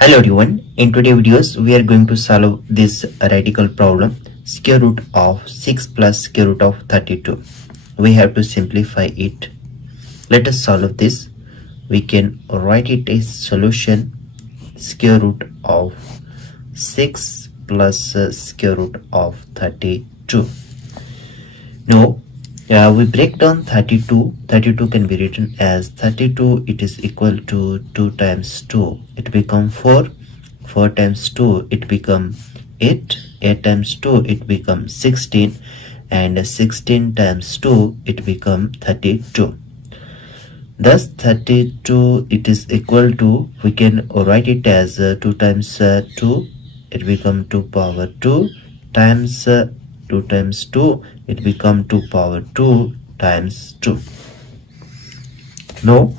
Hello everyone, in today's videos we are going to solve this radical problem, square root of 6 plus square root of 32. We have to simplify it. Let us solve this. We can write it as solution, square root of 6 plus square root of 32. Now we break down 32. 32 can be written as 32, it is equal to 2 times 2, it becomes 4. 4 times 2, it becomes 8. 8 times 2, it becomes 16. And 16 times 2, it becomes 32. Thus 32, it is equal to, we can write it as 2 times 2, it becomes 2 power 2 times 2 times 2, it becomes 2 power 2 times 2. Now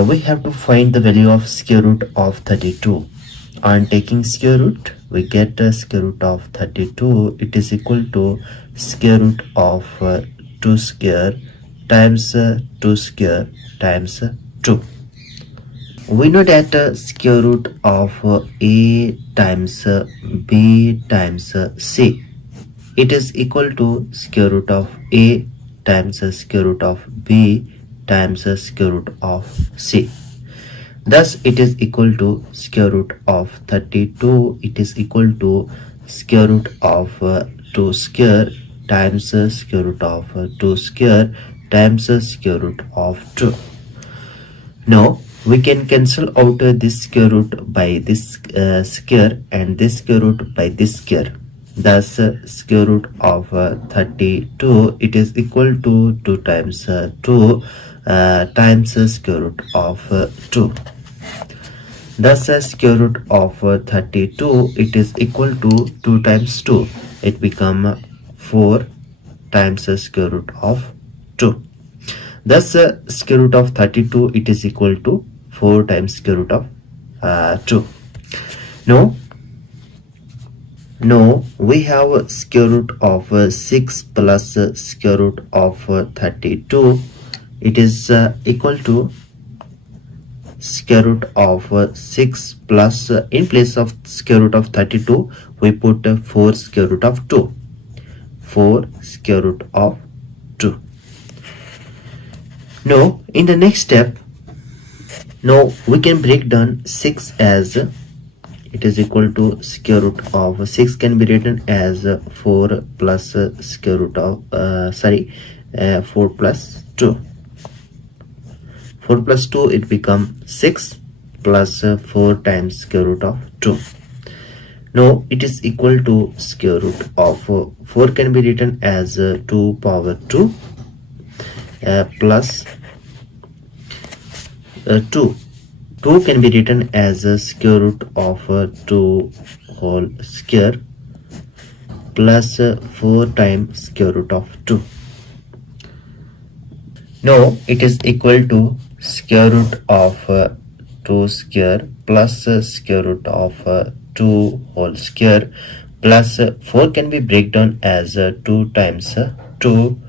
we have to find the value of square root of 32. On taking square root, we get square root of 32. It is equal to square root of 2 square times 2 square times 2. We know that square root of a times b times c, it is equal to square root of a times square root of b times square root of c. Thus it is equal to square root of 32. It is equal to square root of 2 square times square root of 2 square times square root of 2. Now we can cancel out this square root by this square and this square root by this square. Thus square root of 32, it is equal to 2 times 2 times square root of 2. Thus square root of 32, it is equal to 2 times 2, it becomes 4 times square root of 2. Thus square root of 32, it is equal to 4 times square root of 2. Now we have square root of 6 plus square root of 32. It is equal to square root of 6 plus, in place of square root of 32, we put 4 square root of 2. 4 square root of 2. Now in the next step, now we can break down 6 as, it is equal to square root of 6 can be written as 4 plus square root of 4 plus 2. 4 plus 2, it becomes 6 plus 4 times square root of 2. Now it is equal to square root of 4 can be written as 2 power 2 plus 2. 2 can be written as a square root of 2 whole square plus 4 times square root of 2. Now it is equal to square root of 2 square plus square root of 2 whole square plus 4 can be break down as 2 times 2.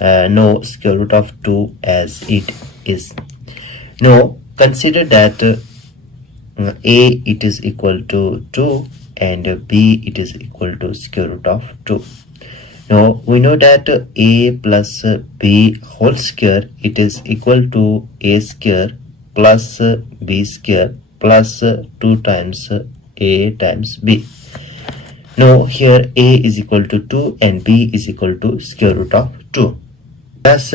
Now square root of 2 as it is. Now consider that a, it is equal to 2 and b, it is equal to square root of 2. Now we know that a plus b whole square, it is equal to a square plus b square plus 2 times a times b. Now here a is equal to 2 and b is equal to square root of 2. Thus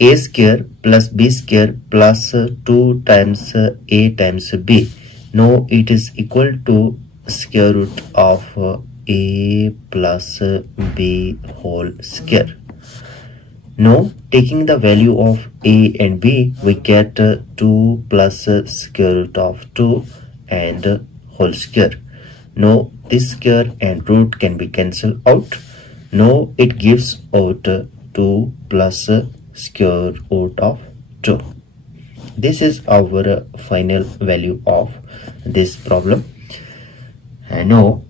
a square plus b square plus 2 times a times b. Now it is equal to square root of a plus b whole square. Now taking the value of a and b, we get 2 plus square root of 2 and whole square. Now this square and root can be cancelled out. Now it gives out 2 plus square root of 2. This is our final value of this problem. And now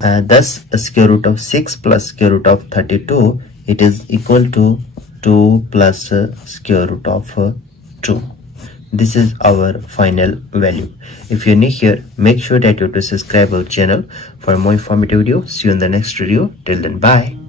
thus square root of 6 plus square root of 32, it is equal to 2 plus square root of 2. This is our final value. If you're new here, make sure that you to subscribe our channel for more informative video. See you in the next video. Till then, bye.